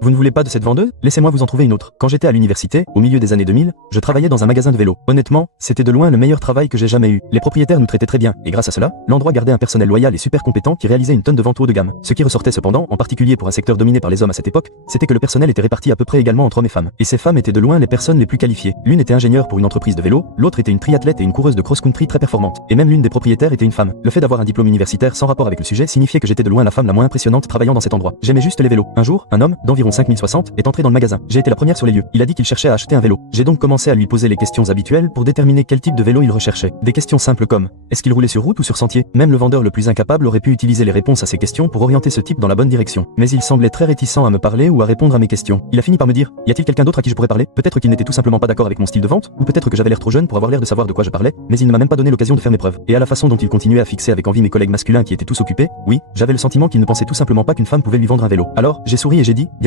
Vous ne voulez pas de cette vendeuse? Laissez-moi vous en trouver une autre. Quand j'étais à l'université, au milieu des années 2000, je travaillais dans un magasin de vélos. Honnêtement, c'était de loin le meilleur travail que j'ai jamais eu. Les propriétaires nous traitaient très bien, et grâce à cela, l'endroit gardait un personnel loyal et super compétent qui réalisait une tonne de ventes haut de gamme. Ce qui ressortait cependant, en particulier pour un secteur dominé par les hommes à cette époque, c'était que le personnel était réparti à peu près également entre hommes et femmes. Et ces femmes étaient de loin les personnes les plus qualifiées. L'une était ingénieure pour une entreprise de vélo, l'autre était une triathlète et une coureuse de cross-country très performante. Et même l'une des propriétaires était une femme. Le fait d'avoir un diplôme universitaire sans rapport avec le sujet signifiait que j'étais de loin la femme la moins impressionnante travaillant dans cet endroit. J'aimais juste les vélos. Un jour, un homme, d'environ 5060, est entré dans le magasin. J'ai été la première sur les lieux. Il a dit qu'il cherchait à acheter un vélo. J'ai donc commencé à lui poser les questions habituelles pour déterminer quel type de vélo il recherchait. Des questions simples comme: est-ce qu'il roulait sur route ou sur sentier? Même le vendeur le plus incapable aurait pu utiliser les réponses à ces questions pour orienter ce type dans la bonne direction. Mais il semblait très réticent à me parler ou à répondre à mes questions. Il a fini par me dire: y a-t-il quelqu'un d'autre à qui je pourrais parler? Peut-être qu'il n'était tout simplement pas d'accord avec mon style de vente, ou peut-être que j'avais l'air trop jeune pour avoir l'air de savoir de quoi je parlais, mais il ne m'a même pas donné l'occasion de faire mes preuves. Et à la façon dont il continuait à fixer avec envie mes collègues masculins qui étaient tous occupés, oui, j'avais le sentiment qu'il ne pensait tout simplement pas qu'une femme pouvait lui vendre un vélo. Alors, j'ai souri et j'ai dit: